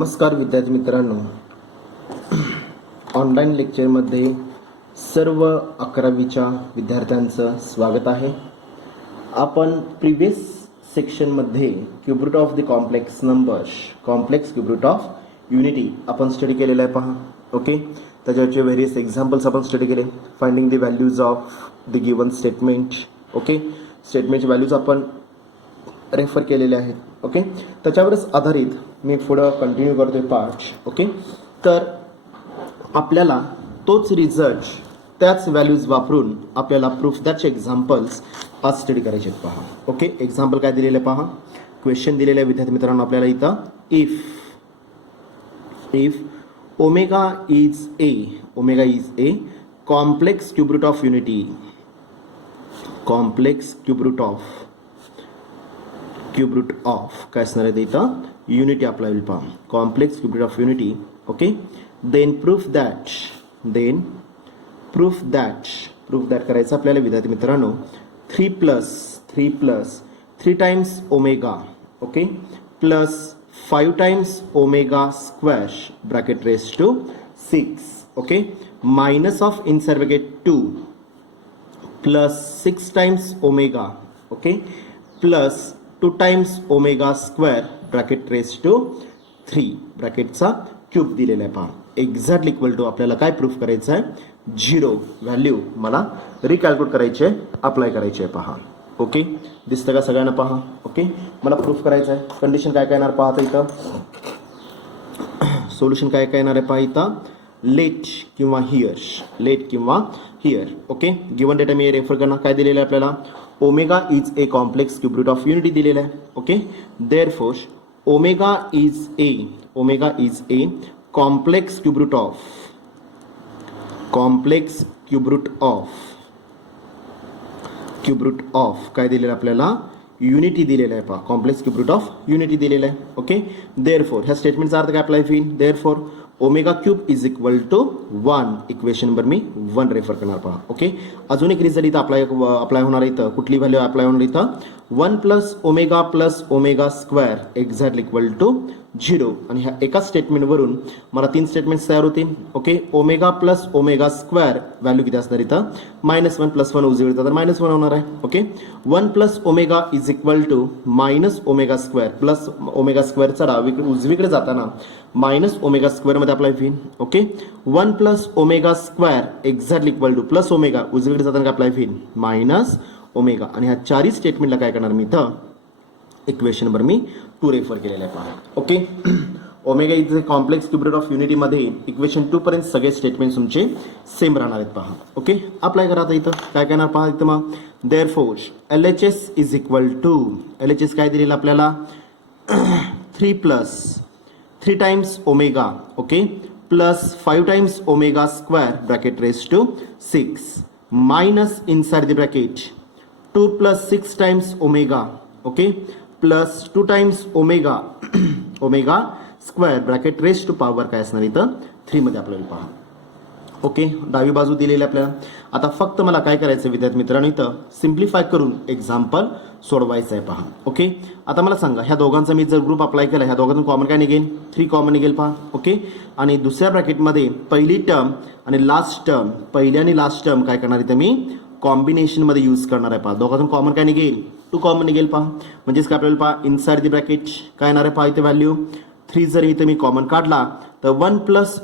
नमस्कार विद्यार्थी मित्रांनो, ऑनलाईन लेक्चरमध्ये सर्व 11वीच्या विद्यार्थ्यांचं स्वागत आहे. आपण प्रिव्हियस सेक्शनमध्ये cube route of the complex numbers, complex cube route of unity आपण स्टडी केलेलं आहे. पहा, ओके. त्याच्यावरचे व्हेरियस एक्झाम्पल्स आपण स्टडी केले. Finding the values of the given statement, okay. स्टेटमेंटचे व्हॅल्यूज आपण रेफर केलेले आहेत, ओके. त्याच्यावरच आधारित मी पुढं कंटिन्यू करतोय पार्ट, ओके. तर आपल्याला तोच रिझल्ट त्याच व्हॅल्यूज वापरून आपल्याला प्रूफ दॅटचे एक्झाम्पल्स आज स्टडी करायचे आहेत. पहा, ओके. एक्झाम्पल काय दिलेलं आहे पहा. क्वेश्चन दिलेलं आहे विद्यार्थी मित्रांनो आपल्याला इथं. If omega is a complex cube route of unity, complex cube route of काय असणार आहे इथं, युनिटी अप्लाय होईल. पहा, complex cube route of unity, okay. Then proof that करायचं आपल्याला विद्यार्थी मित्रांनो. 3 times omega, okay, plus 5 times omega square bracket raise to 6, okay, minus of inside bracket 2 plus 6 times omega, okay, plus 2 times omega square bracket raise to 3 ब्रॅकेटचा cube दिलेला आहे. पहा, exactly equal to आपल्याला काय proof करायचं आहे, 0 value मला रिकॅल्क्युलेट करायची आहे, अप्लाय करायची आहे. पहा, ओके. दिसतं का सगळ्यांना? पहा, ओके. मला प्रूफ करायचं आहे. कंडिशन काय काय येणार पाहता इथं, सोल्युशन काय काय येणार आहे पहा इथं. लेट किंवा हिअर, ओके. गिवन डेटा मी रेफर करणार. काय दिलेलं आहे आपल्याला, omega is a complex cube route of unity दिलेला आहे, okay. Therefore omega is a complex cube route of काय दिलेलं आपल्याला, युनिटी दिलेलं आहे. पहा, complex cube route of unity दिलेलं आहे, ओके. देअरफॉर ह्या स्टेटमेंटचा अर्थ काय अप्लाय होईल, therefore omega cube is equal to 1. Equation number मी 1 रेफर करणार. पहा, ओके. अजून एक रिझल्ट इथं अप्लाय होणार इथं. कुठली व्हॅल्यू अप्लाय होणार इथं, 1 plus omega square exactly equal to 0. आणि ह्या एका स्टेटमेंटवरून मला 3 स्टेटमेंट्स तयार होतील, okay. Omega plus omega square value किती असणार इथं, -1 प्लस 1 उजवीकडे तर -1 होणार आहे, okay. 1 plus omega is equal to minus omega square plus omega स्क्वेअरचा उजवीकडे जाताना मायनस ओमेगा स्क्वेअर मध्ये अप्लाय होईल, okay. 1 plus omega square exactly equal to plus omega उजवीकडे जाताना काय अप्लाय होईल, मायनस ओमेगा. आणि ह्या 4 स्टेटमेंटला काय करणार मी इथं, इक्वेशन नंबर मी 2 रेफर केलेला आहे. पहा, okay. Omega is a complex cube route of unity मध्ये इक्वेशन 2 पर्यंत सगळे स्टेटमेंट तुमचे सेम राहणार आहेत. पहा, ओके. अप्लाय करा आता इथं. काय करणार पहा इथं मग, therefore LHS is equal to, LHS काय दिलेलं आपल्याला, 3 times omega, okay, plus 5 times omega square bracket raise to 6 minus inside the bracket 2 plus 6 times omega, okay, plus 2 times omega square bracket raise to power काय असणार इथं 3 मध्ये आपल्याला. पहा, okay. डावी बाजू दिलेली आपल्याला. आता फक्त मला काय करायचं विद्यार्थी मित्रांनो, इथं सिम्प्लिफाय करून एक्झाम्पल सोडवायचं आहे. पहा, ओके. आता मला सांगा, ह्या दोघांचा मी जर ग्रुप अप्लाय केला, ह्या दोघांतून कॉमन काय निघेल, 3 कॉमन निघेल. पहा, ओके. आणि दुसऱ्या ब्रॅकेटमध्ये पहिली टर्म आणि लास्ट टर्म काय करणार इथं मी कॉम्बिनेशन मध्ये यूज करणार आहे. पहा, दोघांतून कॉमन काय निघेल, 2 कॉमन निघेल. पहा, म्हणजेच काय आपल्याला पहा इनसाइड द ब्रॅकेट काय येणार आहे, पहा इथे व्हॅल्यू 3 जर इथे मी कॉमन काढला तर 1 plus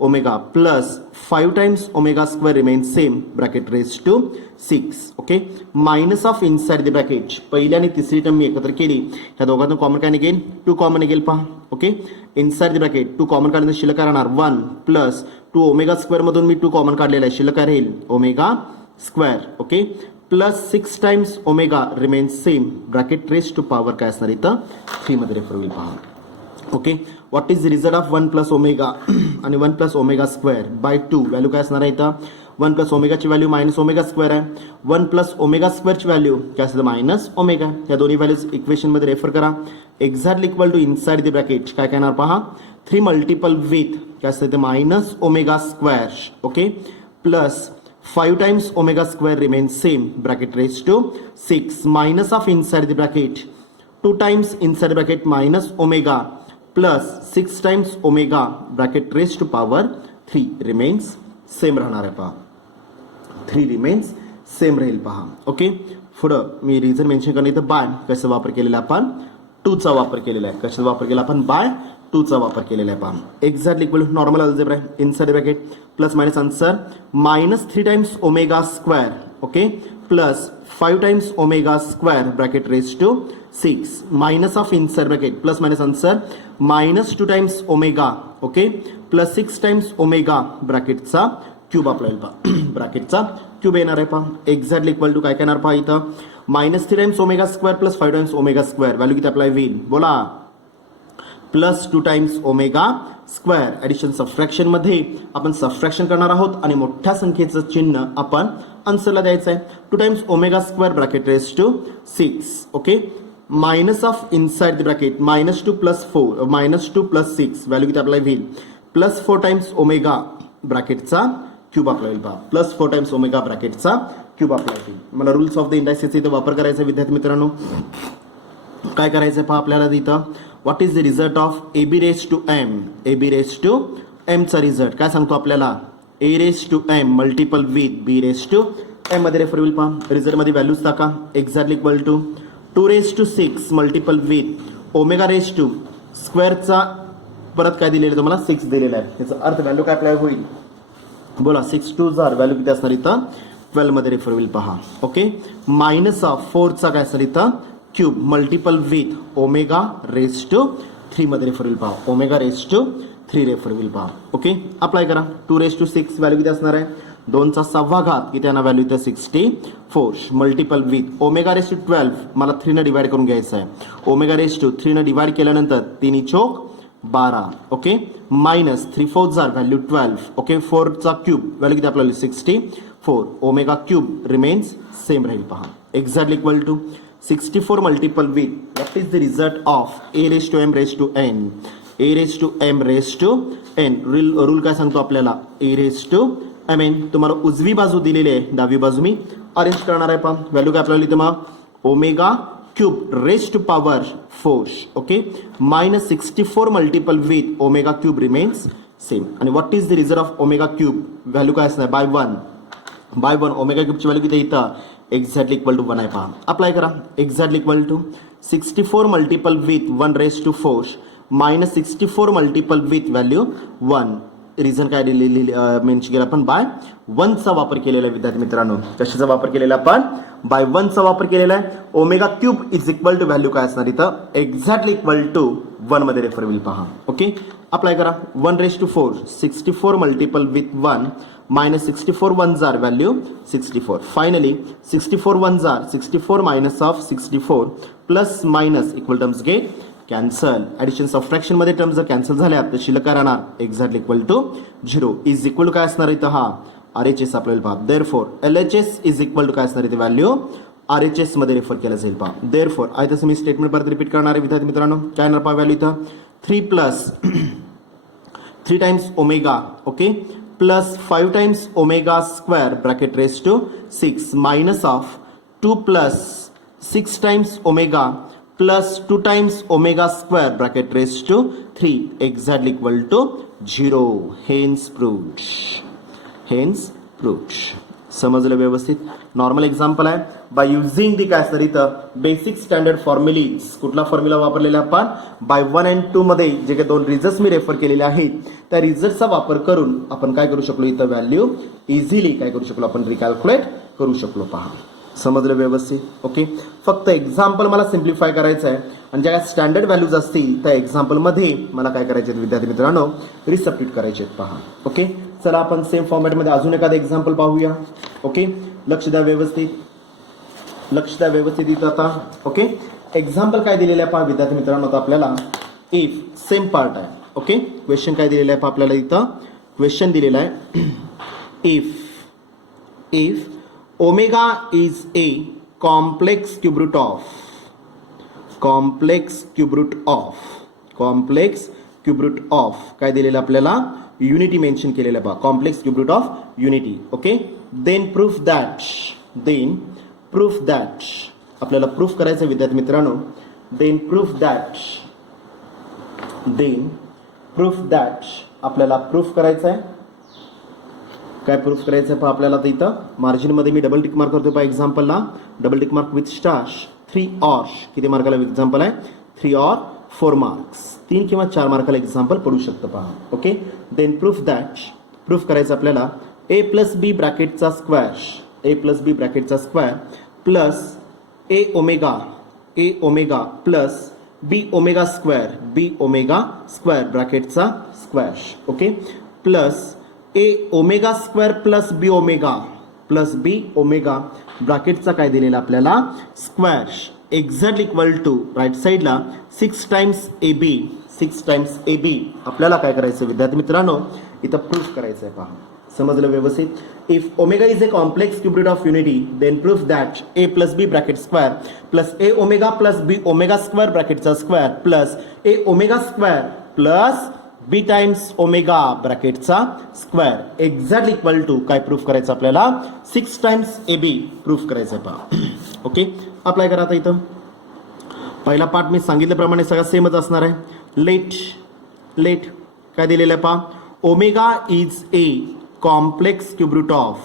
omega plus 5 times omega square remain same bracket raise to 6, okay. Minus of inside the bracket पहिली आणि तिसरी टर्म मी एकत्र केली, ह्या दोघांतून कॉमन काय निघेल, 2 कॉमन निघेल. पहा, okay. Inside the bracket 2 common काढण्याचं शिल्लक काय राहणार, 1 प्लस 2 ओमेगा स्क्वेअर मधून मी 2 कॉमन काढलेला आहे, शिल्लक काय राहील omega square, okay, plus 6 times omega remain same bracket raise to power काय असणार इथं 3 मध्ये रेफर होईल. पहा, okay. What is result of 1 plus omega आणि 1 plus omega square by 2 value काय असणार आहे इथं, 1 प्लस ओमेगाची व्हॅल्यू मायनस ओमेगा स्क्वेअर आहे, 1 प्लस ओमेगा स्क्वेअरची व्हॅल्यू काय असतं मायनस ओमेगा. या दोन्ही व्हॅल्यूज इक्वेशन मध्ये रेफर करा. Exactly equal to inside the bracket काय करणार पहा, 3 मल्टिपल विथ काय असतं minus omega square, okay, plus 5 times omega square remains same bracket raised to 6 minus of inside the bracket 2 times inside the bracket minus omega plus 6 times omega bracket raise to power 3 remains same राहणार आहे पहा. 3 remains same राहील पहा. Okay, पुढं मी reason mention करणे इथं bye कसा वापर केलेला आपण 2 चा वापर केलेला आहे. कशाचा वापर केला आपण बाय 2 चा वापर केलेला आहे पहा. Exactly equal to normal algebra आहे. Inside bracket plus minus answer -3 times omega square. Okay, plus 5 times omega square bracket raise to 6 minus of inside bracket plus minus answer -2 times omega. Okay, plus 6 times omega ब्रॅकेटचा cube आपल्याला ब्रॅकेटचा cube येणार आहे पहा. Exactly equal to काय येणार पहा इथं -3 times omega square plus 5 times omega square value किती अप्लाय होईल बोला plus 2 times omega square. Addition subtraction मध्ये आपण सबट्रॅक्शन करणार आहोत आणि मोठ्या संख्येचं चिन्ह आपण आन्सरला द्यायचं आहे. 2 times omega square bracket raise to 6. Okay, minus of inside the bracket -2 plus 4 -2 plus 6 value किती अप्लाय होईल प्लस 4 टाइम्स ओमेगा ब्रॅकेटचा क्यूब अप्लाय होईल पहा. प्लस 4 टाइम्स ओमेगा ब्रॅकेटचा क्यूब अप्लाय होईल. मला रूल्स ऑफ द इंडायसेसचा इथं वापर करायचा विद्यार्थी मित्रांनो. काय करायचं पहा आपल्याला इथं what is the result of A B raise to M. A B raise to M चा रिझल्ट काय सांगतो आपल्याला A raise to M multiple with B raise to M मध्ये रेफर होईल पहा. रिझल्ट मध्ये व्हॅल्यूज टाका. Exactly equal to 2 raise to 6 multiple with omega raise to स्क्वेअरचा परत काय दिलेलं तुम्हाला 6 दिलेला आहे. याचा अर्थ व्हॅल्यू काय अप्लाय होईल बोला 6 2 जार व्हॅल्यू किती असणार इथं 12 मध्ये रेफर होईल पहा. ओके, मायनस ऑफ 4 चा काय असणार इथं cube multiple with omega raise to 3 मध्ये रेफर होईल पहा. ओमेगा रेस टू 3 रेफर होईल पहा. ओके, अप्लाय करा. 2 रेस टू 6 व्हॅल्यू किती असणार आहे 2 चा 6वा घात किती येणार व्हॅल्यू इथं 64 multiple with omega raise to 12 मला 3 ने डिवाइड करून घ्यायचं आहे. ओमेगा रेस टू 3 ने डिवाइड केल्यानंतर 3 चौक 12. ओके, मायनस 3 4 जार व्हॅल्यू 12. ओके, 4 चा क्यूब व्हॅल्यू किती आपल्याला 64 ओमेगा क्यूब रिमेन्स सेम राहील पहा. Exactly equal to 64 multiple with what is the result of A raise to M raise to N. A raise to M raise to N rule काय सांगतो आपल्याला A raise to M N. तुम्हाला उजवी बाजू दिलेली आहे, डावी बाजू मी अरेंज करणार आहे पहा. व्हॅल्यू काय आपल्याला इथं omega cube raise to power 4. Okay, -64 multiple with omega cube remains same. आणि what is the result of omega cube value काय असणार बाय 1 ओमेगा क्यूबची व्हॅल्यू किती इथं एक्झॅक्टली इक्वल टू 1 आहे पहा. अप्लाय करा. Exactly equal to 64 multiple with 1 raise to 4 -64 multiple with value 1. Reason काय मेन्शन केलं आपण बाय 1 चा वापर केलेला आहे विद्यार्थी मित्रांनो. कशाचा वापर केलेला आपण बाय 1 चा वापर केलेला आहे. Omega cube is equal to value काय असणार इथं एक्झॅक्टली इक्वल टू 1 मध्ये रेफर होईल पहा. ओके, अप्लाय करा. 1 रेस टू 4 64 मल्टिपल विथ 1 -64 1 जार व्हॅल्यू 64. फायनली 64 1 जार 64 minus of 64 plus minus equal terms get cancel. Addition subtraction मध्ये टर्म्स जर कॅन्सल झाल्या तर शिल्लक काय राहणार exactly equal to 0 is equal to काय असणार इथं हा RHS आपल्याला पहा. Therefore LHS is equal to काय असणार इथे व्हॅल्यू RHS मध्ये रेफर केला जाईल पहा. देअरफॉर आहे तसं मी स्टेटमेंट परत रिपीट करणार आहे विद्यार्थी मित्रांनो. काय येणार पहा व्हॅल्यू इथं 3 plus 3 times omega. Okay, plus 5 times omega square bracket raise to 6 minus of 2 plus 6 times omega plus 2 times omega square bracket raise to 3 exactly equal to 0. Hence proved. Hence proved. समजलं व्यवस्थित. Normal example आहे. By using the काय असणार इथं basic standard फॉर्म्युलीज. कुठला formula वापरलेला आपण bye 1 and 2 मध्ये जे काही 2 रिझल्ट्स मी रेफर केलेले आहेत त्या रिझल्टचा वापर करून आपण काय करू शकलो इथं व्हॅल्यू इझिली काय करू शकलो आपण रिकॅल्क्युलेट करू शकलो पहा. समजलं व्यवस्थित. ओके, फक्त एक्झाम्पल मला सिम्प्लिफाय करायचं आहे आणि ज्या स्टँडर्ड व्हॅल्यूज असतील त्या एक्झाम्पलमध्ये मला काय करायचे विद्यार्थी मित्रांनो रिसब्स्टिट्यूट करायचे पहा. ओके, चला आपण सेम फॉर्मॅटमध्ये अजून एखादं एक्झाम्पल पाहूया. ओके, लक्ष द्या व्यवस्थित. लक्ष द्या व्यवस्थित इथं आता. ओके, एक्झाम्पल काय दिलेलं आहे पहा विद्यार्थी मित्रांनो. आता आपल्याला इफ सेम पार्ट आहे. ओके, क्वेश्चन काय दिलेलं आहे पहा आपल्याला इथं. क्वेश्चन दिलेला आहे if omega is a complex cube route of काय दिलेलं आपल्याला युनिटी मेन्शन केलेलं आहे पहा. Complex cube route of unity. Okay, then proof that आपल्याला प्रूफ करायचं विद्यार्थी मित्रांनो. Then proof that then proof that आपल्याला प्रूफ करायचं आहे. काय प्रूफ करायचं आहे पहा आपल्याला. तर इथं मार्जिनमध्ये मी डबल टिक मार्क करतो पहा एक्झाम्पलला. Double tick mark with star 3 और किती मार्काला एक्झाम्पल आहे 3 और 4 मार्क्स 3 किंवा 4 मार्काला एक्झाम्पल पडू शकतं पहा. Okay. Then proof that proof करायचं आपल्याला a प्लस बी ब्रॅकेटचा square plus A omega plus B omega square ब्रॅकेटचा square. Okay. Plus A omega square plus B omega ब्रॅकेटचा काय दिलेला आपल्याला square exactly equal to right साईडला 6 टाइम्स ए बी आपल्याला काय करायचं विद्यार्थी मित्रांनो इथं प्रूफ करायचं आहे पहा. समजलं व्यवस्थित. If omega is a complex cube route of unity then proof that A plus B bracket square plus A omega plus B omega square ब्रॅकेटचा square plus A omega square plus B times omega ब्रॅकेटचा square exactly equal to काय proof करायचं आपल्याला 6 times A B proof करायचं आहे पहा. Okay. Apply करा आता. इथं पहिला पार्ट मी सांगितल्याप्रमाणे सगळं सेमच असणार आहे. लेट काय दिलेलं आहे पहा. Omega is a complex cube route of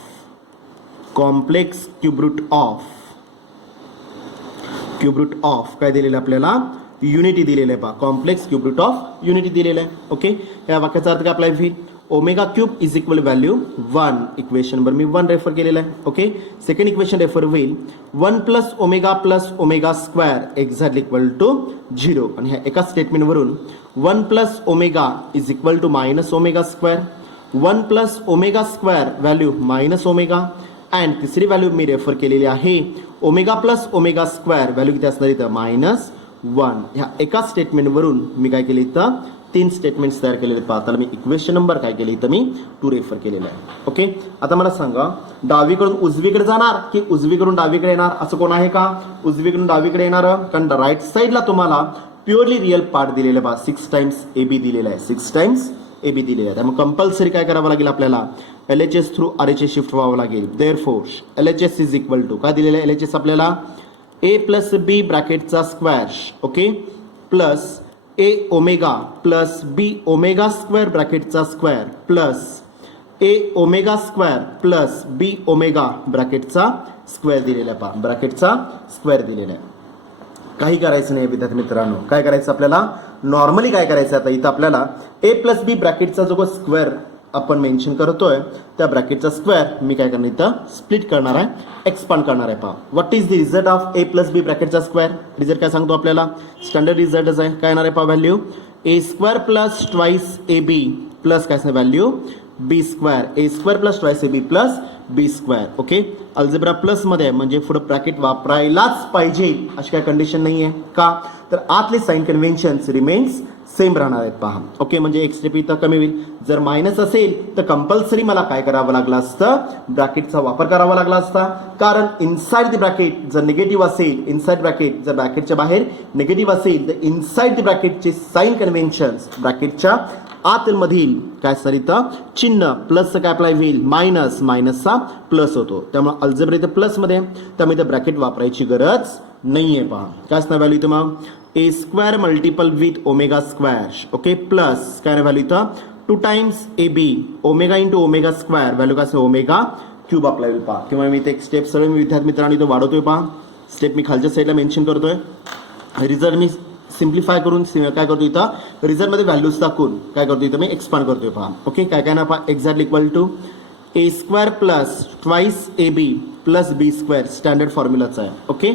काय दिलेलं आपल्याला युनिटी दिलेलं आहे पहा. Complex cube route of unity दिलेलं आहे. ओके. या वाक्याचा अर्थ काय अप्लाय होईल. Omega cube is equal value 1 equation number मी 1 रेफर केलेलं आहे. ओके. सेकंड इक्वेशन रेफर होईल 1 plus omega square exactly equal to 0 आणि ह्या एका स्टेटमेंटवरून 1 plus omega is equal to minus omega square 1 plus omega square value minus omega and तिसरी value मी refer केलेली आहे omega plus omega square value किती असणार इथं -1. ह्या एका स्टेटमेंटवरून मी काय केलं इथं 3 स्टेटमेंट्स तयार केलेले पाहताना मी इक्वेशन नंबर काय केले इथं मी 2 रेफर केलेला आहे. ओके. आता मला सांगा डावीकडून उजवीकडे जाणार की उजवीकडून डावीकडे येणार असं कोण आहे का. उजवीकडून डावीकडे येणार कारण राईट साईडला तुम्हाला प्युअरली रिअल पार्ट दिलेला आहे 6 टाइम्स ए बी दिलेला आहे. 6 टाइम्स ए बी दिलेला आहे. त्यामुळे कंपल्सरी काय करावं लागेल आपल्याला LHS थ्रू RHS शिफ्ट व्हावं लागेल. Therefore LHS is equal to काय दिलेलं आहे LHS आपल्याला ए प्लस बी ब्रॅकेटचा square. Okay. Plus A omega plus B omega square ब्रॅकेटचा square plus A omega square plus B omega ब्रॅकेटचा स्क्वेअर दिलेला आहे पहा. ब्रॅकेटचा स्क्वेअर दिलेला आहे. काही करायचं नाही विद्यार्थी मित्रांनो. काय करायचं आपल्याला नॉर्मली काय करायचं आता इथं आपल्याला ए प्लस बी ब्रॅकेटचा जो स्क्वेअर आपण मेन्शन करतोय त्या ब्रॅकेटचा स्क्वेअर मी काय करणार इथं स्प्लिट करणार आहे एक्सपांड करणार आहे पहा. What is the result of A plus B ब्रॅकेटचा स्क्वेअर. रिझल्ट काय सांगतो आपल्याला स्टँडर्ड रिझल्टच आहे. काय येणार आहे पहा value A square plus twice A B plus काय value B square. A square plus twice A B plus B square. Okay. Algebra plus मध्ये म्हणजे पुढे ब्रॅकेट वापरायलाच पाहिजे अशी काय कंडिशन नाही आहे का तर आतले साइन कन्व्हेन्शन्स रिमेन्स सेम राहणार आहेत पहा. ओके. म्हणजे एक स्टेप इथं कमी होईल. जर मायनस असेल तर कंपल्सरी मला काय करावं लागलं असतं ब्रॅकेटचा वापर करावा लागला असता कारण इनसाइड द ब्रॅकेट जर निगेटिव्ह असेल इनसाइड ब्रॅकेट जर ब्रॅकेटच्या बाहेर निगेटिव्ह असेल तर इनसाइड द ब्रॅकेटचे साइन कन्व्हेन्शन्स ब्रॅकेटच्या आतमधील काय सर इथं चिन्ह प्लसचं काय अप्लाय होईल मायनसचा प्लस होतो. त्यामुळे अल्जेब्रा इथं प्लस मध्ये त्यामुळे इथं ब्रॅकेट वापरायची गरज नाहीये पहा. काय असणार व्हॅल्यू इथं मग A square multiple with omega square. Okay. Plus काय व्हॅल्यू इथं 2 times A B omega into omega square value काय असं ओमेगा क्यूब अप्लाय होईल पहा. किंवा मी इथे एक स्टेप सगळं मी विद्यार्थी मित्रांनो इथं वाढवतोय पहा. स्टेप मी खालच्या साईडला मेन्शन करतोय. रिझल्ट मी सिम्प्लिफाय करून काय करतो इथं रिझल्टमध्ये व्हॅल्यूज टाकून काय करतो इथं मी एक्सपांड करतोय पहा. ओके. काय काय ना पहा exactly equal to A square plus twice A B plus B square standard फॉर्म्युलाचा आहे. ओके.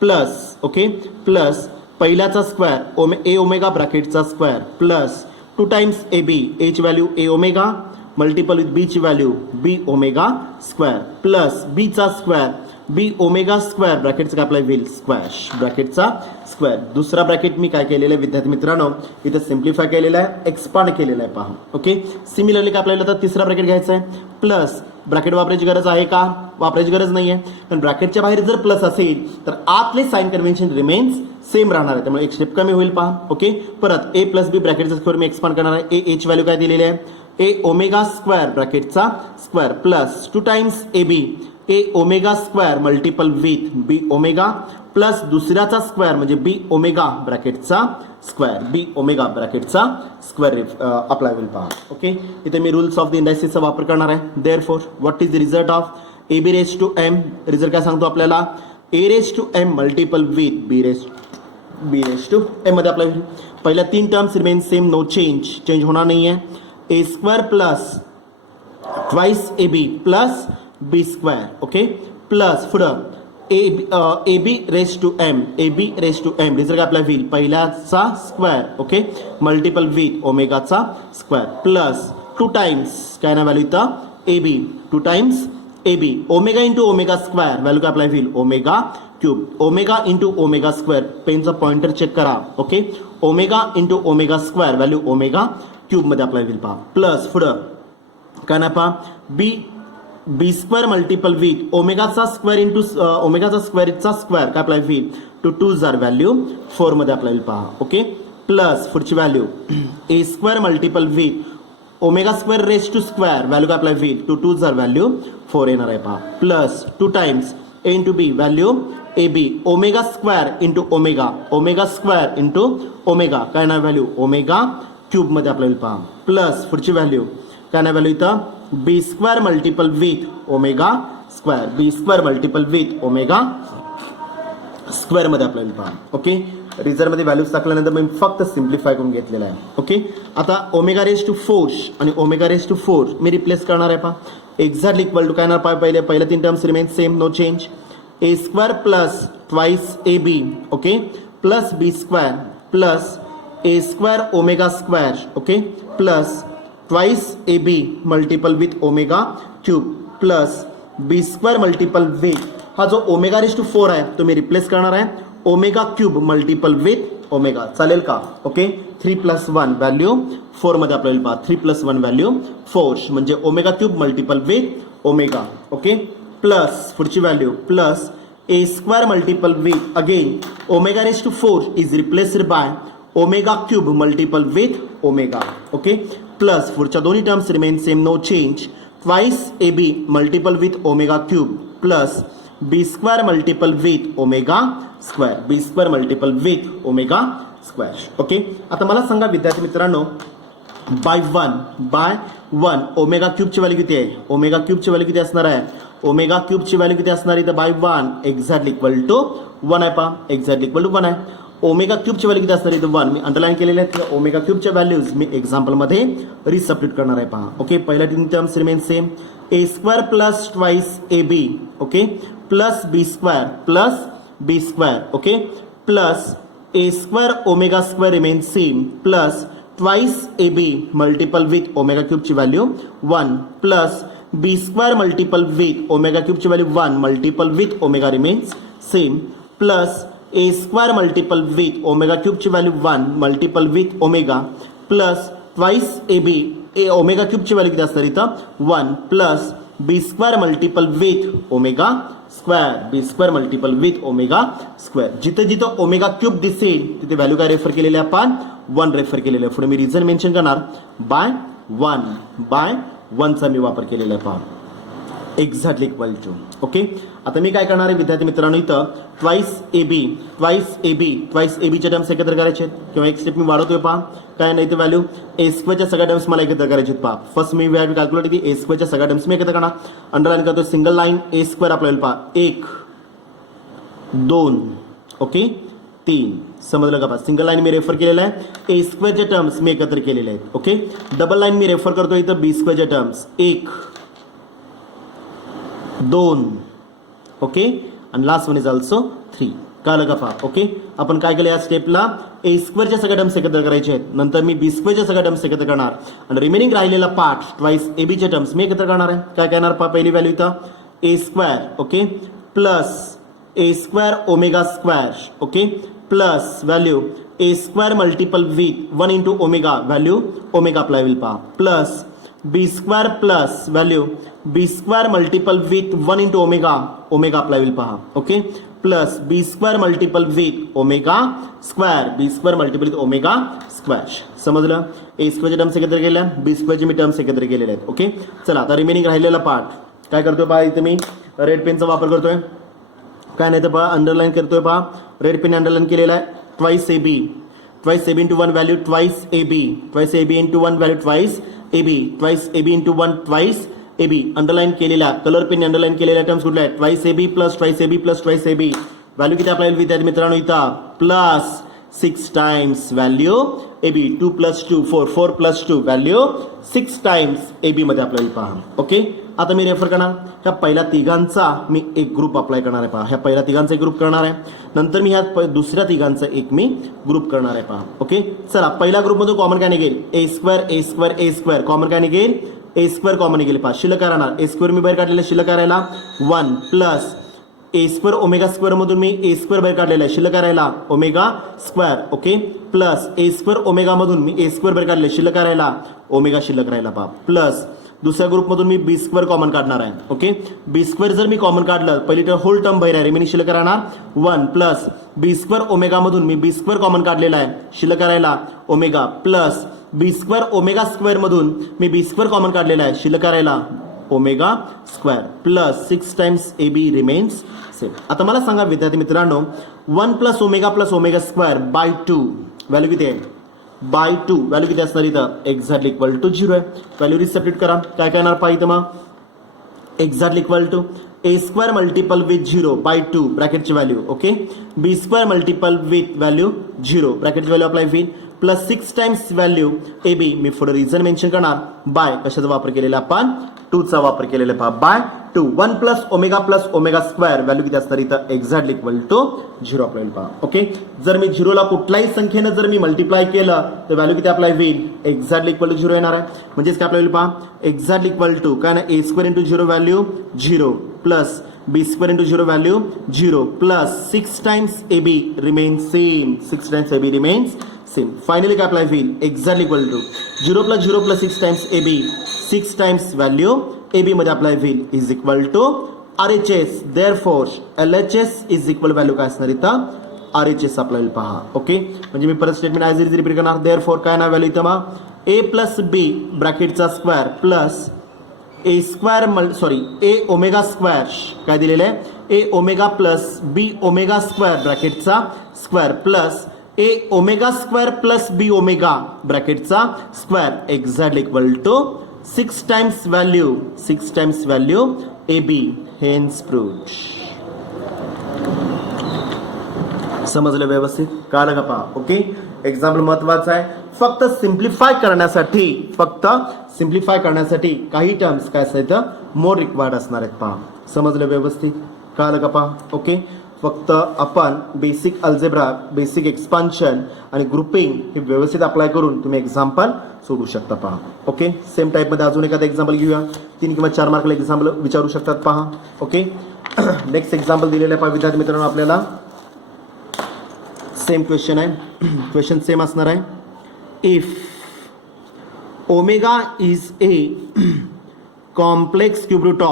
प्लस ओके प्लस पहिल्याचा स्क्वेअर ए ओमेगा ब्रॅकेटचा square plus 2 times A B एची value A omega multiple with बीची value B omega square plus बीचा square B omega square ब्रॅकेटचा काय apply होईल स्क्वेअर ब्रॅकेटचा स्क्वेअर. दुसरा ब्रॅकेट मी काय केलेलं आहे विद्यार्थी मित्रांनो इथं सिम्प्लिफाय केलेला आहे एक्सपांड केलेला आहे पहा. ओके. सिमिलरली काय आपल्याला तर तिसरा ब्रॅकेट घ्यायचा आहे प्लस ब्रॅकेट वापरायची गरज आहे का वापरायची गरज नाही आहे पण ब्रॅकेटच्या बाहेर जर प्लस असेल तर आतले साइन कन्व्हेन्शन रिमेन्स सेम राहणार आहे त्यामुळे एक स्टेप कमी होईल पहा. ओके. परत ए प्लस बी ब्रॅकेटचा स्क्वेअर मी एक्सपांड करणार आहे. एच व्हॅल्यू काय दिलेली आहे ए ओमेगा स्क्वेअर ब्रॅकेटचा square plus 2 times A B A omega square multiple with B omega plus दुसऱ्याचा स्क्वेअर म्हणजे बी ओमेगा ब्रॅकेटचा स्क्वेअर, बी ओमेगा ब्रॅकेटचा स्क्वेअर अप्लाय होईल पहा. ओके, इथे मी रूल्स ऑफ द इंडायसिसचा वापर करणार आहे. Therefore what is the result of A B raise to M. Result काय सांगतो आपल्याला, A raise to M multiple with B raise to M मध्ये अप्लाय होईल. पहिल्या 3 terms remain same, no change होणार नाही आहे. A square plus twice A B plus B square. Okay, plus पुढं A B raise to M, A B raise to M. Result काय आपला होईल, पहिल्याचा स्क्वेअर ओके मल्टिपल विथ ओमेगाचा square plus 2 times काय ना व्हॅल्यू इथं A B, 2 times A B. Omega into omega square value काय अप्लाय होईल, omega cube. Omega into omega square, पेनचा पॉइंटर चेक करा. Okay, omega into omega square value omega cube मध्ये apply होईल पहा. प्लस पुढं काय ना पहा बी स्क्वेअर मल्टिपल विथ ओमेगाचा स्क्वेअर इंटू ओमेगाचा स्क्वेअरचा स्क्वेअर काय अप्लाय होईल, टू 2 जार व्हॅल्यू 4 मध्ये अप्लाय होईल पहा. ओके, प्लस पुढची value A square multiple with omega square raise to square value काय अप्लाय होईल, टू 2 जार व्हॅल्यू 4 येणार आहे पहा. Plus 2 times A into B value A B omega square into omega, omega square into omega काय ना value omega cube मध्ये apply होईल पहा. प्लस पुढची व्हॅल्यू काय ना व्हॅल्यू इथं B square multiple with omega square, B square multiple with omega square मध्ये अप्लाय होईल पहा. ओके, रिझल्ट मध्ये व्हॅल्यूज टाकल्यानंतर मी फक्त सिम्प्लिफाय करून घेतलेला आहे. ओके, आता ओमेगा रेज टू 4 आणि ओमेगा रेज टू 4 मी रिप्लेस करणार आहे पहा. एक्झॅक्टली इक्वल टू काय ना पहिल्या 3 terms remain same, no change. A square plus twice A B okay plus B square plus A square omega square okay plus twice A B multiple with omega cube plus B square multiple with हा जो omega raise to 4 आहे तो मी replace करणार आहे omega cube multiple with omega. चालेल का. Okay, 3 + 1 value 4 मध्ये आपल्याला पहा. 3 + 1 व्हॅल्यू 4 म्हणजे omega cube multiple with omega. Okay, plus पुढची value plus A square multiple with again omega raise to 4 is replaced by omega cube multiple with omega. Okay, plus पुढच्या दोन्ही terms remain same, no change. Twice A B multiple with omega cube plus B square multiple with omega square, B square multiple with omega square. Okay, आता मला सांगा विद्यार्थी मित्रांनो, bye 1 omega क्यूबची value किती आहे, ओमेगा क्यूबची व्हॅल्यू किती असणार आहे, ओमेगा क्यूबची व्हॅल्यू किती असणार आहे, तर बाय 1 एक्झॅक्टली इक्वल टू 1 आहे पहा. एक्झॅक्टली इक्वल टू 1 आहे. ओमेगा क्यूबची व्हॅल्यू किती असणार आहे, 1 मी अंडरलाईन केलेले आहेत. ओमेगा क्यूबच्या व्हॅल्यूज मी एक्झाम्पलमध्ये रिसब्स्टिट्यूट करणार आहे पहा. ओके, पहिल्या 3 terms remain same. A square plus twice A B okay plus B square plus B square okay plus A square omega square remain same plus twice A B multiple with omega क्यूबची value 1 plus B square multiple with omega क्यूबची value 1 multiple with omega remains same plus A square multiple with omega क्यूबची value 1 multiple with omega plus twice A B A omega क्यूबची value किती असणार इथं 1 plus B square multiple with omega square, B square multiple with omega square. जिथे जिथं omega cube दिसेल तिथे value काय रेफर केलेली आहे आपण 1 रेफर केलेलं आहे. पुढे मी रिझन मेन्शन करणार बाय 1 चा मी वापर केलेला आहे पहा. Exactly equal to. ओके, आता मी काय करणार आहे विद्यार्थी मित्रांनो, इथं ट्वाइस ए बीच्या टर्म्स एकत्र करायचे आहेत किंवा एक स्टेप मी वाढवतोय पहा. काय नाही तर व्हॅल्यू ए स्क्वेअरच्या सगळ्या टर्म्स मला एकत्र करायचे आहेत पहा. फर्स्ट मी व्हॅल्यू कॅल्क्युलेट केली, ए स्क्वेअरच्या सगळ्या टर्म्स मी एकत्र करणार. अंडरलाईन करतो सिंगल लाईन ए स्क्वेअर आपल्याला पहा 1 2 ओके 3 समजलं का पहा. सिंगल लाईन मी रेफर केलेलं आहे, ए स्क्वेअरच्या टर्म्स मी एकत्र केलेले आहेत. ओके, डबल लाईन मी रेफर करतो इथं बी स्क्वेअरच्या टर्म्स 1 2 ओके आणि लास्ट वन इज ऑल्सो 3. कळलं का पहा. ओके, आपण काय केलं या स्टेपला ए स्क्वेअरच्या सगळ्या टर्म्स एकत्र करायचे आहेत, नंतर मी बी स्क्वेअरच्या सगळ्या टर्म्स एकत्र करणार आणि रिमेनिंग राहिलेला पार्ट ट्वाइस ए बीच्या टर्म्स मी एकत्र करणार आहे. काय करणार पहा, पहिली व्हॅल्यू इथं A square okay plus A square omega square okay plus value A square multiple with 1 into omega value omega apply होईल पहा plus B square plus value B square multiple with 1 into omega apply होईल पहा. Okay, plus B square multiple with omega square, B square multiple with omega square. समजलं. A स्क्वेअरच्या terms एकत्र केल्या, बी स्क्वेअरचे मी terms एकत्र केलेले आहेत. ओके, चला आता रिमेनिंग राहिलेला पार्ट काय करतोय पहा, इथे मी रेड पेनचा वापर करतोय. काय नाही तर पहा अंडरलाईन करतोय पहा, रेड पेन अंडरलाईन केलेला आहे. Twice A B, twice A B into one value twice A B, twice A B into one value twice A B, twice A B into one twice A B. Underline केलेला colour pen underline केलेल्या terms कुठल्या आहेत? Twice A B plus twice A B plus twice A B. Value किती आपल्याला विद्यार्थी मित्रांनो इथं plus 6 times value A B. 2 plus 2 4, 4 plus 2 value 6 times A B मध्ये आपल्याला पहा. ओके, आता मी रेफर करणार ह्या पहिल्या तिघांचा मी एक ग्रुप अप्लाय करणार आहे पहा. ह्या पहिल्या तिघांचा एक ग्रुप करणार आहे, नंतर मी ह्या दुसऱ्या तिघांचा एक मी ग्रुप करणार आहे पहा. ओके, चला पहिल्या ग्रुपमधून कॉमन काय निघेल? ए square A square A square. Common काय निघेल? ए स्क्वेअर कॉमन निघेल पहा. शिल्लक राहणार ए स्क्वेअर मी बाहेर काढलेलं, शिल्लक राहिला 1 plus A square omega square मधून मी ए स्क्वेअर बाहेर काढलेला आहे, शिल्लक राहिला omega square. Okay, plus A square omega मधून मी ए स्क्वेअर बाहेर काढले, शिल्लक राहिला ओमेगा, शिल्लक राहिला पहा. प्लस दुसऱ्या ग्रुपमधून मी बी स्क्वेअर कॉमन काढणार आहे. ओके, बी स्क्वेअर जर मी कॉमन काढलं पहिली तर होल टर्म बाहेर आहे, रिमेनिंग शिल्लक राहणार 1 प्लस बी स्क्वेअर ओमेगा मधून मी बी स्क्वेअर कॉमन काढलेला आहे, शिल्लक राहिला omega, plus B square omega square मधून मी बी स्क्वेअर कॉमन काढलेला आहे, शिल्लक राहिला omega square, plus 6 times A B remains same. आता मला सांगा विद्यार्थी मित्रांनो 1 plus omega square by 2 value किती आहे? बाय 2 व्हॅल्यू किती असणार इथं? एक्झॅक्टली इक्वल टू 0 आहे. व्हॅल्यू रिसबस्टिट्यूट करा, काय करणार पहा इथं मग? Exactly equal to A square multiple with 0 by 2 ब्रॅकेटची value. Okay, B square multiple with value 0 ब्रॅकेटची व्हॅल्यू अप्लाय होईल, plus 6 times value A B. मी पुढे रिझन मेन्शन करणार बाय कशाचा वापर केलेला आपण? 2 चा वापर केलेला पहा, by 2. 1 plus omega square value किती असणार इथं? एक्झॅक्टली इक्वल टू 0 आपल्याला पहा. ओके, जर मी 0 ला कुठल्याही संख्येनं जर मी मल्टिप्लाय केलं तर व्हॅल्यू किती अप्लाय होईल? एक्झॅक्टली इक्वल टू 0 येणार आहे. म्हणजेच काय आपल्याला पहा एक्झॅक्टली इक्वल टू काय ना A square into 0 value 0 plus B square into 0 value 0 plus 6 times A B remains same, 6 times A B remains same. Finally काय अप्लाय होईल? Exactly equal to 0 plus 6 times A B, 6 times value A B मध्ये apply होईल is equal to RHS. Therefore LHS is equal value काय असणार इथं? RHS आपल्याला पहा. Okay, म्हणजे मी परत स्टेटमेंट ॲज इज रिपीट करणार. देअरफॉर काय ना व्हॅल्यू इथं मग ए प्लस बी ब्रॅकेटचा square plus A square A omega square काय दिलेलं आहे? A omega plus B omega square ब्रॅकेटचा square plus A omega square plus B omega ब्रॅकेटचा square exactly equal to 6 times value A B. Hence proved. समजलं व्यवस्थित? कळलं का पहा? ओके, एक्झाम्पल महत्वाचं आहे. फक्त सिम्प्लिफाय करण्यासाठी काही टर्म्स काय असतात मोर रिक्वायर्ड असणार आहेत पहा. समजलं व्यवस्थित? कळलं का पहा? ओके, फक्त आपण बेसिक अल्जेब्रा, बेसिक एक्सपान्शन आणि ग्रुपिंग हे व्यवस्थित अप्लाय करून तुम्ही एक्झाम्पल सोडू शकता पहा. ओके, सेम टाईपमध्ये अजून एखादं एक्झाम्पल घेऊया. 3 किंवा 4 मार्कला एक्झाम्पल विचारू शकतात पहा. ओके, नेक्स्ट एक्झाम्पल दिलेलं आहे पहा विद्यार्थी मित्रांनो आपल्याला. सेम क्वेश्चन आहे, क्वेश्चन सेम असणार आहे. If omega is a complex cube route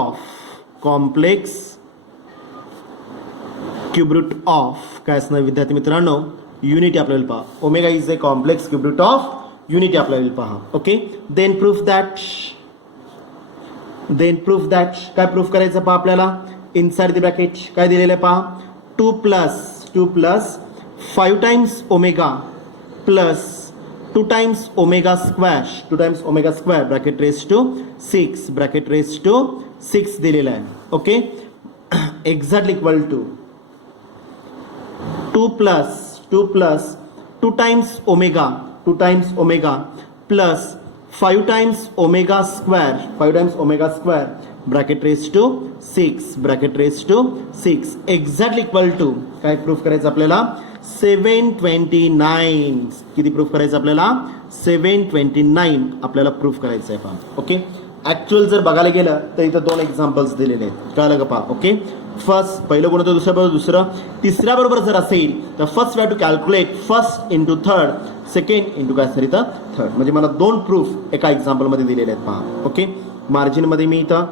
of काय असणार विद्यार्थी मित्रांनो? युनिटी आपल्याला पहा. Omega is a complex cube route of unity आपल्याला पहा. ओके, देन प्रूफ दॅट काय प्रूफ करायचं पहा आपल्याला? इनसाइड द ब्रॅकेट काय दिलेलं आहे पहा? 2 plus 5 times omega plus 2 times omega square bracket raise to 6 दिलेलं आहे. Okay, exactly equal to 2 plus 2 times omega plus 5 times omega square bracket raise to 6 exactly equal to काय प्रूफ करायचं आपल्याला? 729. किती प्रूफ करायचं आपल्याला? 729 आपल्याला प्रूफ करायचं आहे पहा. ओके, ऍक्च्युअल जर बघायला गेलं तर इथं 2 एक्झाम्पल्स दिलेले आहेत. कळलं का पहा? ओके, फर्स्ट पहिलं कोणतं, दुसरं तिसऱ्या बरोबर जर असेल तर first we have to calculate first into third, second into काय असणार इथं थर्ड. म्हणजे मला 2 प्रूफ एका एक्झाम्पलमध्ये दिलेले आहेत पहा. ओके, मार्जिनमध्ये मी इथं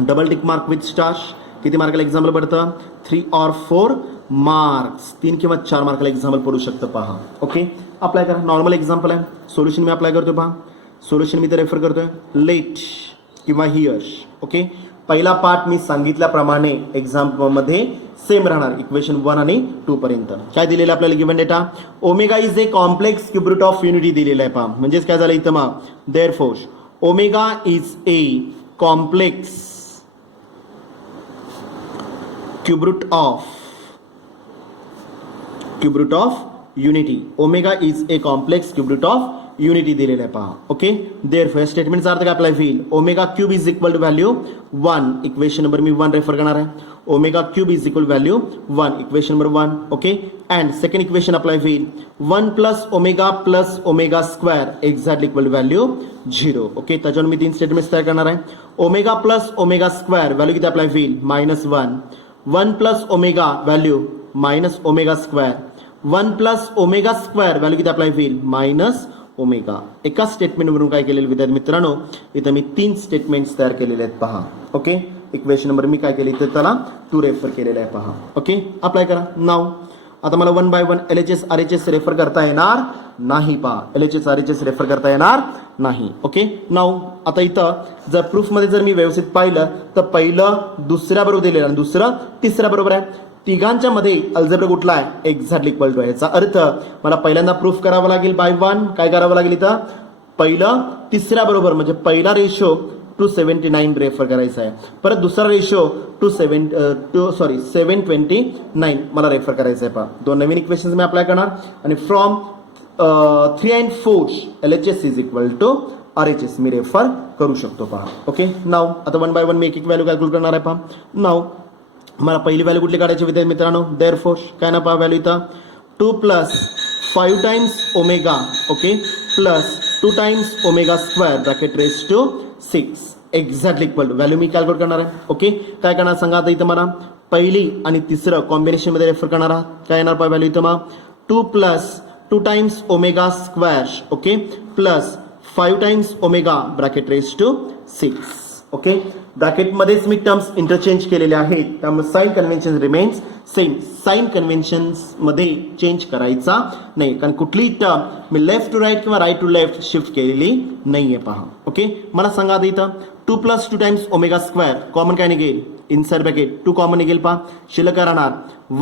double tick mark with star. किती मार्काला एक्झाम्पल पडतं? 3 or 4 मार्क्स. 3 किंवा 4 मार्काला एक्झाम्पल पडू शकतं पहा. ओके, अप्लाय करा. नॉर्मल एक्झाम्पल आहे. सोल्युशन मी अप्लाय करतोय पहा. सोल्युशन मी इथं रेफर करतोय लेट किंवा हियर. ओके, पहिला पार्ट मी सांगितल्याप्रमाणे एक्झाममध्ये सेम राहणार इक्वेशन 1 आणि 2 पर्यंत. काय दिलेलं आपल्याला given data omega is a complex cube route of unity दिलेला आहे पहा. म्हणजेच काय झालं इथं मग therefore omega is a complex cube route of unity. Omega is a complex cube route of unity दिलेलं आहे पहा. ओके देअरफोर स्टेटमेंटचा अर्थ काय अप्लाय होईल omega cube is equal to value 1 equation number मी 1 रेफर करणार आहे. Omega cube is equal value 1 equation number 1. Okay and second equation apply होईल 1 plus omega square exactly equal to value 0. Okay त्याच्यावर मी 3 statements तयार करणार आहे. Omega plus omega square value किती अप्लाय होईल -1 1 plus omega value minus omega square 1 plus omega square value किती apply होईल मायनस ओमेगा. एका स्टेटमेंटवरून काय केलेलं विद्यार्थी मित्रांनो इथं मी 3 स्टेटमेंट्स तयार केलेले आहेत पहा. ओके इक्वेशन नंबर मी काय केली तर त्याला 2 रेफर केलेला आहे पहा. ओके अप्लाय करा. नाव आता मला 1 बाय 1 LHS RHS रेफर करता येणार नाही पहा. LHS RHS रेफर करता येणार नाही. ओके नाव आता इथं जर प्रूफमध्ये जर मी व्यवस्थित पाहिलं तर पहिलं दुसऱ्या बरोबर दिलेलं आणि दुसरं तिसऱ्या बरोबर आहे. तिघांच्या मध्ये अल्जेब्रा कुठला आहे एक्झॅक्टली इक्वल टू आहे. याचा अर्थ मला पहिल्यांदा प्रूफ करावं लागेल बाय 1 काय करावं लागेल इथं पहिलं तिसऱ्या बरोबर म्हणजे पहिला रेशो 279 रेफर करायचा आहे. परत दुसरा रेशो 729 मला रेफर करायचं आहे पहा. 2 नवीन इक्वेशन्स मी अप्लाय करणार आणि from 3 and 4 LHS is equal to RHS मी रेफर करू शकतो पहा. ओके नाव आता 1 बाय 1 मी एक व्हॅल्यू कॅल्क्युलेट करणार आहे पहा. नाव मला पहिली व्हॅल्यू कुठली काढायची विद्यार्थी मित्रांनो देअरफोर काय ना पहा व्हॅल्यू इथं 2 plus 5 times omega okay plus 2 times omega square bracket raise to 6 exactly equal to value मी कॅल्क्युलेट करणार आहे. ओके काय करणार सांगा आता इथं मला पहिली आणि तिसरं कॉम्बिनेशन मध्ये रेफर करणार आहात. काय येणार पहा व्हॅल्यू इथं मग 2 plus 2 times omega square okay plus 5 times omega bracket raise to 6. Okay ब्रॅकेटमध्येच मी टर्म्स इंटरचेंज केलेले आहेत त्यामुळे sign convention remains same. Sign convention मध्ये चेंज करायचा नाही कारण कुठलीही टर्म मी लेफ्ट टू राईट किंवा राईट टू लेफ्ट शिफ्ट केलेली नाहीये पहा. ओके मला सांगा आता इथं 2 plus 2 times omega square common काय निघेल इनसाइड ब्रॅकेट 2 कॉमन निघेल पहा. शिल्लक राहणार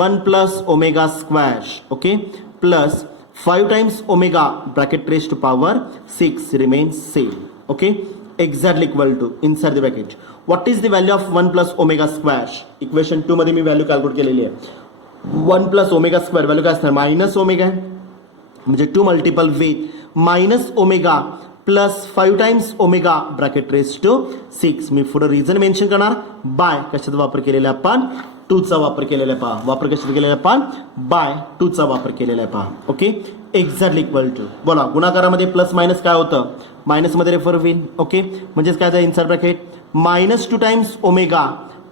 1 plus omega square okay plus 5 times omega bracket raise to power 6 remains same. Okay exactly equal to inside the bracket what is the value of 1 plus omega square equation 2 मध्ये मी value calculate केलेली आहे. 1 plus omega square value काय असणार minus omega म्हणजे 2 multiple with minus omega plus 5 times omega bracket raise to 6. मी पुढे reason mention करणार bye कशाचा वापर केलेला आपण 2 चा वापर केलेला आहे पहा. वापर कशाचा केलेला आहे आपण बाय 2 चा वापर केलेला आहे पहा. ओके एक्झॅक्टली इक्वल टू बोला गुणाकारामध्ये प्लस मायनस काय होतं मायनस मध्ये रेफर होईल. ओके म्हणजेच काय जाईल inside bracket -2 times omega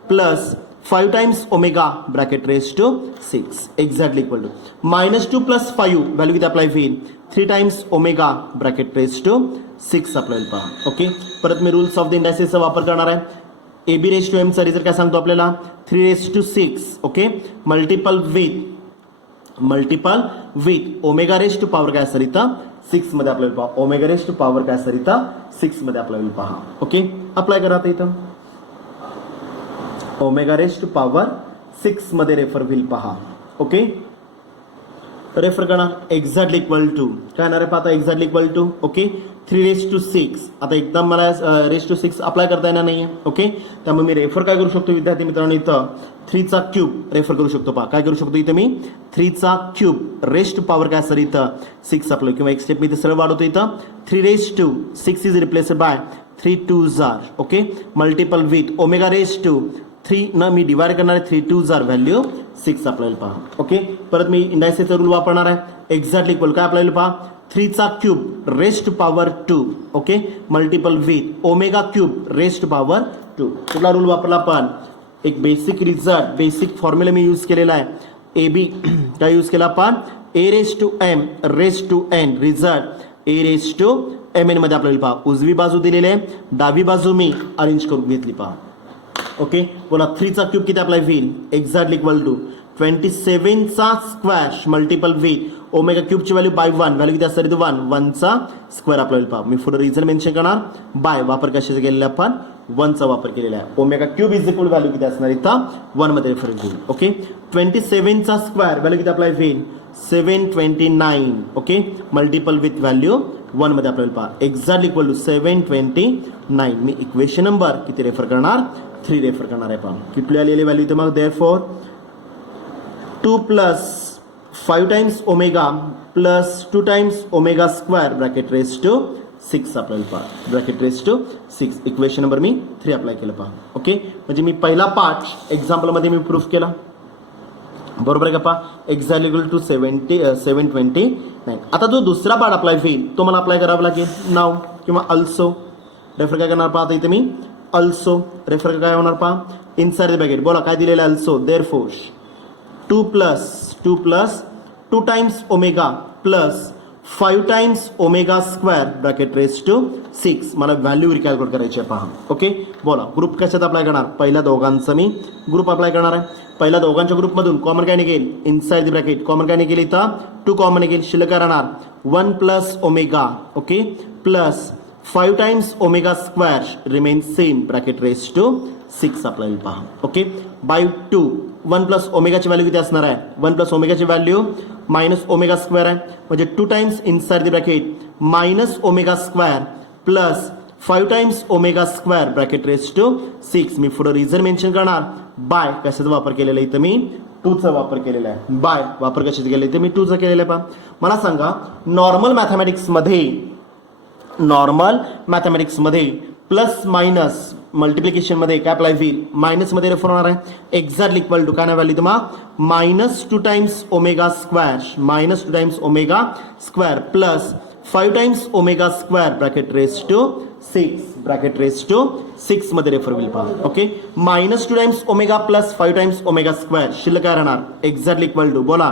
plus 5 times omega bracket raise to 6 exactly equal to -2 plus 5 value किती अप्लाय होईल 3 times omega bracket raise to 6 apply होईल पहा. ओके परत मी रूल्स ऑफ द इंडायसेसचा वापर करणार आहे. AB रेस टू M चा रिझल्ट काय सांगतो आपल्याला 3 raise to 6 okay multiple with omega raise to power काय असेल इथं 6 मध्ये अप्लाय पहा. ओमेगा रेस टू पॉवर काय असेल इथं 6 मध्ये अप्लाय पहा. ओके अप्लाय करा आता इथं ओमेगा रेस टू पॉवर 6 मध्ये रेफर होईल पहा. ओके रेफर करणार एक्झॅक्टली इक्वल टू काय येणार आहे आता exactly equal to okay 3 raise to 6 आता एकदम मला रेस टू 6 अप्लाय करता येणार नाहीये. ओके त्यामुळे मी रेफर काय करू शकतो विद्यार्थी मित्रांनो इथं 3 चा क्यूब रेफर करू शकतो पहा. काय करू शकतो इथं मी 3 चा क्यूब रेस टू पॉवर काय असेल इथं 6 अप्लाय किंवा एक स्टेप मी इथं सरळ वाढवतो इथं 3 raise to 6 is replaced by 3 2s okay multiple with omega raise to 3 न मी डिवाइड करणार आहे 3 2s व्हॅल्यू 6 अप्लाय पहा. ओके परत मी इंडायसेसचा रूल वापरणार आहे एक्झॅक्टली इक्वल काय अप्लाय पहा 3 चा cube raise to power 2 okay multiple with omega cube raise to power 2. कुठला रूल वापरला पण एक बेसिक रिझल्ट बेसिक फॉर्म्युला मी यूज केलेला आहे. AB काय यूज केला आपण A raise to M raise to N result A raise to MN मध्ये आपल्याला पहा. उजवी बाजू दिलेली आहे डावी बाजू मी अरेंज करून घेतली पहा. ओके बोला 3 चा क्यूब किती अप्लाय होईल एक्झॅक्टली इक्वल टू 27चा स्क्वॅश मल्टिपल विथ ओमेगा क्यूबची व्हॅल्यू बाय 1 व्हॅल्यू किती असणार इथं 1 1चा स्क्वेअर आपल्याला पहा मी पुढे रिझन मेन्शन करणार बाय वापर कशाचा केलेला आपण 1चा वापर केलेला आहे omega cube is equal value किती असणार इथं 1 मध्ये रेफरन्स देईल ओके 27चा स्क्वेअर व्हॅल्यू किती आपल्याला येईल 729 ओके मल्टिपल विथ व्हॅल्यू 1 मध्ये आपल्याला पहा एक्झॅक्टली इक्वल टू 729 मी इक्वेशन नंबर किती रेफर करणार 3 रेफर करणार आहे पहा किती आलेली व्हॅल्यू इथं मग therefore 2 plus 5 times omega plus 2 times omega square bracket raise to 6 आपल्याला पहा bracket raise to 6 equation number मी 3 अप्लाय केलं पहा ओके म्हणजे मी पहिला पार्ट एक्झाम्पलमध्ये मी प्रूफ केला बरोबर आहे का पहा एक्झॅक्टली इक्वल टू 729 आता जो दुसरा पार्ट अप्लाय होईल तो मला अप्लाय करावा लागेल नाव किंवा अल्सो रेफर काय करणार पहा इथे मी अल्सो रेफर काय होणार पहा इनसाइड द ब्रॅकेट बोला काय दिलेलं also therefore 2 plus 2 times omega plus 5 times omega square bracket raised to 6 मला व्हॅल्यू रिकॅल्क्युलेट करायची आहे पहा ओके बोला ग्रुप कशात अप्लाय करणार पहिल्या दोघांचा मी ग्रुप अप्लाय करणार आहे पहिल्या दोघांच्या ग्रुपमधून कॉमन काय निघेल इनसाइड द ब्रॅकेट कॉमन काय निघेल इथं 2 कॉमन निघेल शिल्लक राहणार 1 plus omega okay plus 5 times omega square remain same bracket raise to 6 आपल्याला पहा ओके बाय 2 1 प्लस ओमेगाची व्हॅल्यू किती असणार आहे 1 प्लस ओमेगाची व्हॅल्यू मायनस ओमेगा स्क्वेअर आहे म्हणजे 2 times inside the bracket minus omega square plus 5 times omega square bracket raise to 6 मी पुढे रिझन मेन्शन करणार बाय कशाचा वापर केलेला आहे इथं मी 2 चा वापर केलेला आहे बाय वापर कशाचा केलेला इथे मी 2 चा केलेला आहे पहा मला सांगा नॉर्मल मॅथमॅटिक्समध्ये प्लस मायनस मल्टिप्लिकेशन मध्ये काय अप्लाय होईल मायनस मध्ये रेफर होणार आहे एक्झॅक्टली इक्वल टू काय व्हॅल्यू तुम्हाला minus 2 times omega square minus 2 times omega square plus 5 times omega square bracket raise to 6 मध्ये रेफर होईल पहा okay minus 2 times omega plus 5 times omega square शिल्लक काय राहणार एक्झॅक्टली इक्वल टू बोला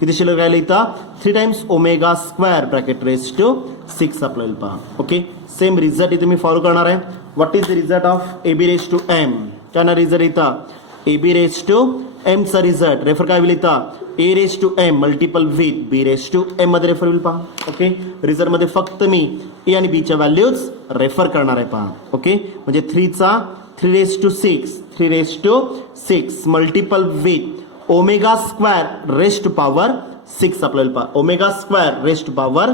किती शिल्लक राहिलं इथं 3 times omega square bracket raise to 6 आपल्याला पहा ओके सेम रिझल्ट इथे मी फॉलो करणार आहे what is the result of AB raise to M काय ना रिझल्ट इथं AB रेस टू M चा रिझल्ट रेफर काय होईल इथं A raise to M multiple with B raise to M मध्ये रेफर होईल पहा ओके रिझल्ट मध्ये फक्त मी A आणि B च्या व्हॅल्यूज रेफर करणार आहे पहा ओके म्हणजे 3 चा 3 raise to 6 multiple with omega square raise to power 6 आपल्याला पहा omega square raise to power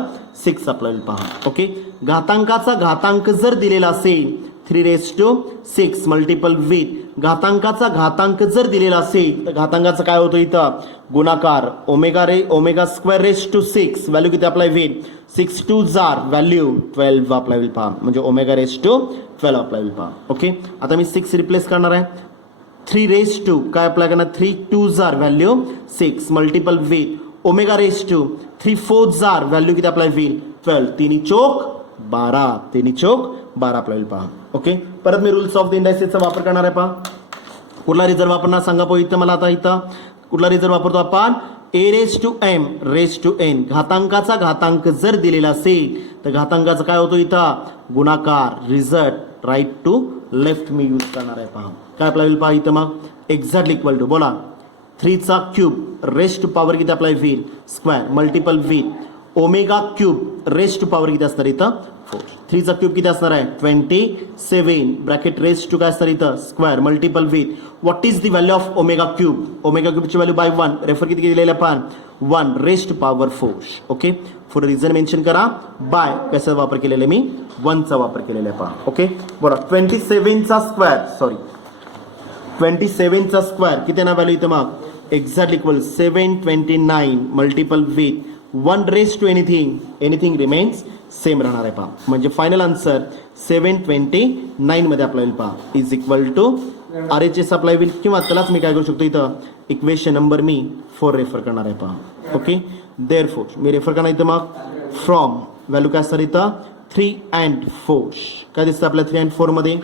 6 आपल्याला पहा ओके घातांकाचा घातांक जर दिलेला असेल 3 रेस टू 6 मल्टिपल विथ घातांकाचा घातांक जर दिलेला असेल तर घातांकाचा काय होतो इथं गुणाकार omega square raise to 6 value किती अप्लाय होईल 6 टू जार व्हॅल्यू 12 अप्लाय होईल पहा म्हणजे ओमेगा रेस टू 12 अप्लाय होईल पहा ओके आता मी 6 रिप्लेस करणार आहे 3 रेस टू काय अप्लाय करणार 3 टू जार value 6 multiple with omega raise to 3 4 जार व्हॅल्यू किती अप्लाय होईल 12 3 चौक 12 अप्लाय होईल पहा ओके परत मी रूल्स ऑफ द इंडायसेसचा वापर करणार आहे पहा कुठला रिझल्ट वापरणार सांगा पहा इथं मला आता इथं कुठला रिझल्ट वापरतो आपण A raise to M raise to N घातांकाचा घातांक जर दिलेला असेल तर घातांकाचा काय होतो इथं गुणाकार रिझल्ट राईट टू लेफ्ट मी यूज करणार आहे पहा काय अप्लाय होईल पहा इथं मग एक्झॅक्टली इक्वल टू बोला 3 चा क्यूब रेस टू पॉवर किती अप्लाय होईल square multiple with omega cube raise to power किती असणार इथं 4 3 चा क्यूब किती असणार आहे 27 ब्रॅकेट रेस टू काय असणार इथं square multiple with what is the value of omega क्यूबची व्हॅल्यू बाय 1 रेफर किती दिलेलं आपण 1 raise to power 4 okay for reason mention करा बाय कसा वापर केलेला मी 1 चा वापर केलेला आहे पहा ओके बरं 27 चा स्क्वेअर किती ना व्हॅल्यू इथं मग exactly equal 729 multiple with 1 raise to anything remains same राहणार आहे पहा म्हणजे फायनल आन्सर 729 मध्ये अप्लाय होईल पहा is equal to RHS apply होईल किंवा त्यालाच मी काय करू शकतो इथं इक्वेशन नंबर मी 4 रेफर करणार आहे पहा ओके देअरफॉर मी रेफर करणार इथं मग फ्रॉम व्हॅल्यू काय असणार इथं 3 and 4 काय दिसतं आपल्या 3 and 4 मध्ये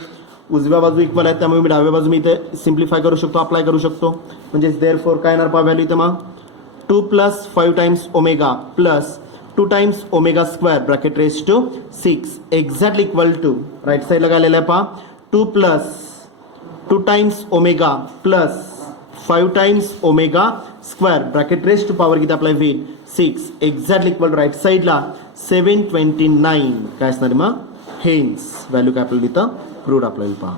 उजव्या बाजू इक्वल आहे त्यामुळे मी डाव्या बाजू मी इथे सिम्प्लिफाय करू शकतो अप्लाय करू शकतो म्हणजे देअरफॉर काय येणार पहा व्हॅल्यू इथं मग 2 plus 5 times omega plus 2 times omega square bracket raise to 6 exactly equal to right साईडला काय आलेलं आहे पहा 2 plus 2 times omega plus 5 times omega square bracket raise to power किती अप्लाय होईल 6 एक्झॅक्टली इक्वल राईट साईडला 729 काय असणार मग हेन्स व्हॅल्यू काय आपल्याला इथं प्रूव्ड अप्लाय पहा.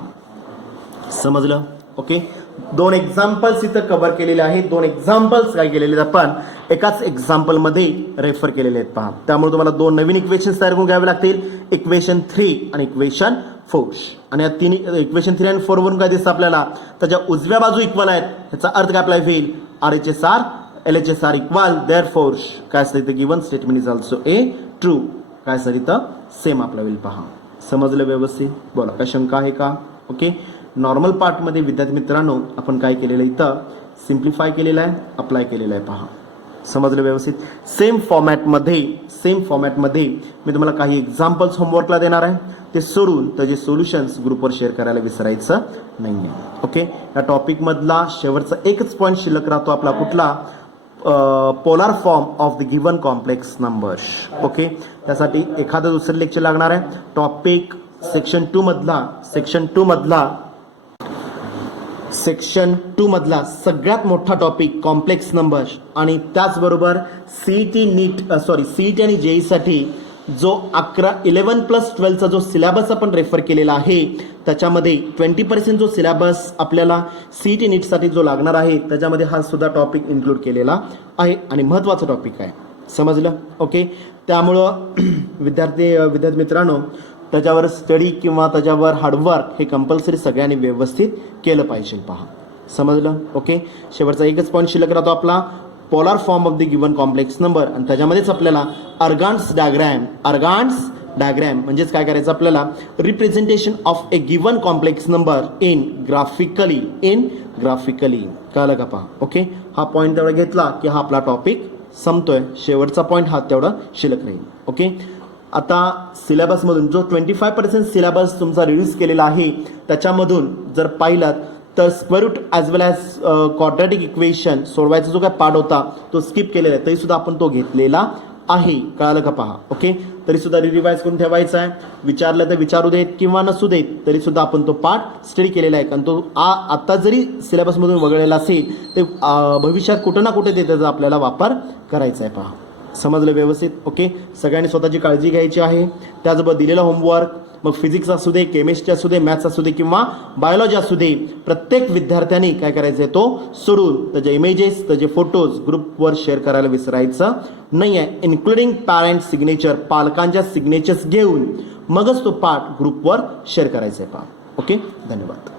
समजलं ओके. दोन एक्झाम्पल्स इथं कव्हर केलेले आहेत. दोन एक्झाम्पल्स काय केलेले आहेत आपण एकाच एक्झाम्पल मध्ये रेफर केलेले आहेत पहा. त्यामुळे तुम्हाला दोन नवीन इक्वेशन्स तयार करून घ्यावे लागतील इक्वेशन 3 आणि इक्वेशन 4 आणि या तिन्ही इक्वेशन 3 आणि 4 वरून काय दिसतं आपल्याला त्याच्या उजव्या बाजू इक्वल आहेत याचा अर्थ काय अप्लाय होईल RHS LHS इक्वल देअरफॉर काय असतं इथं given statement is also a true काय सर इथं सेम अप्लाय होईल पहा. समजलं व्यवस्थित बोला काय शंका आहे का ओके. नॉर्मल पार्टमध्ये विद्यार्थी मित्रांनो आपण काय केलेलं इथं सिम्प्लिफाय केलेलं आहे अप्लाय केलेलं आहे पहा. समजलं व्यवस्थित. सेम फॉर्मॅटमध्ये मी तुम्हाला काही एक्झाम्पल्स होमवर्कला देणार आहे ते सोडून त्याचे सोल्युशन्स ग्रुपवर शेअर करायला विसरायचं नाही आहे ओके. या टॉपिकमधला शेवटचा एकच पॉईंट शिल्लक राहतो आपला कुठला polar form of the given complex numbers okay. त्यासाठी एखादं दुसरं लेक्चर लागणार आहे. टॉपिक सेक्शन 2 मधला सगळ्यात मोठा टॉपिक कॉम्प्लेक्स नंबर आणि त्याचबरोबर सीईटी आणि जेई साठी जो 11+12चा जो सिलेबस आपण रेफर केलेला आहे त्याच्यामध्ये 20% जो सिलेबस आपल्याला सीईटी नीटसाठी जो लागणार आहे त्याच्यामध्ये हा सुद्धा टॉपिक इन्क्लूड केलेला आहे आणि महत्त्वाचा टॉपिक आहे. समजलं ओके. त्यामुळं विद्यार्थी मित्रांनो त्याच्यावर स्टडी किंवा त्याच्यावर हार्डवर्क हे कंपल्सरी सगळ्यांनी व्यवस्थित केलं पाहिजे पहा. समजलं ओके. शेवटचा एकच पॉईंट शिल्लक राहतो आपला polar form of the given complex number आणि त्याच्यामध्येच आपल्याला अर्गान्स डायग्रॅम म्हणजेच काय करायचं आपल्याला representation of A given complex number in graphically कळलं का पहा ओके. हा पॉईंट तेवढा घेतला की हा आपला टॉपिक संपतोय. शेवटचा पॉईंट हा तेवढा शिल्लक राहील ओके. आता सिलेबसमधून जो 25% सिलेबस तुमचा रिड्यूस केलेला आहे त्याच्यामधून जर पाहिलात तर स्क्वेअर रूट ॲज वेल ॲज क्वाड्रॅटिक इक्वेशन सोडवायचा जो काय पार्ट होता तो स्किप केलेला आहे तरी सुद्धा आपण तो घेतलेला आहे. कळालं का पहा ओके. तरी सुद्धा रिवाइज करून ठेवायचा आहे. विचारलं तर विचारू देत किंवा नसू देत तरी सुद्धा आपण तो पार्ट स्टडी केलेला आहे कारण तो आता जरी सिलेबसमधून वगळलेला असेल ते भविष्यात कुठं ना कुठे त्याचा आपल्याला वापर करायचा आहे पहा. समजलं व्यवस्थित ओके. सगळ्यांनी स्वतःची काळजी घ्यायची आहे. त्याचबरोबर दिलेला होमवर्क मग फिजिक्स असू दे केमिस्ट्री असू दे मॅथ्स असू दे किंवा बायोलॉजी असू दे प्रत्येक विद्यार्थ्यांनी काय करायचं आहे तो सोडून त्याचे इमेजेस त्याचे फोटोज ग्रुपवर शेअर करायला विसरायचं नाही आहे. इन्क्लुडिंग पॅरेंट सिग्नेचर पालकांच्या सिग्नेचर्स घेऊन मगच तो पार्ट ग्रुपवर शेअर करायचा आहे पहा ओके. धन्यवाद.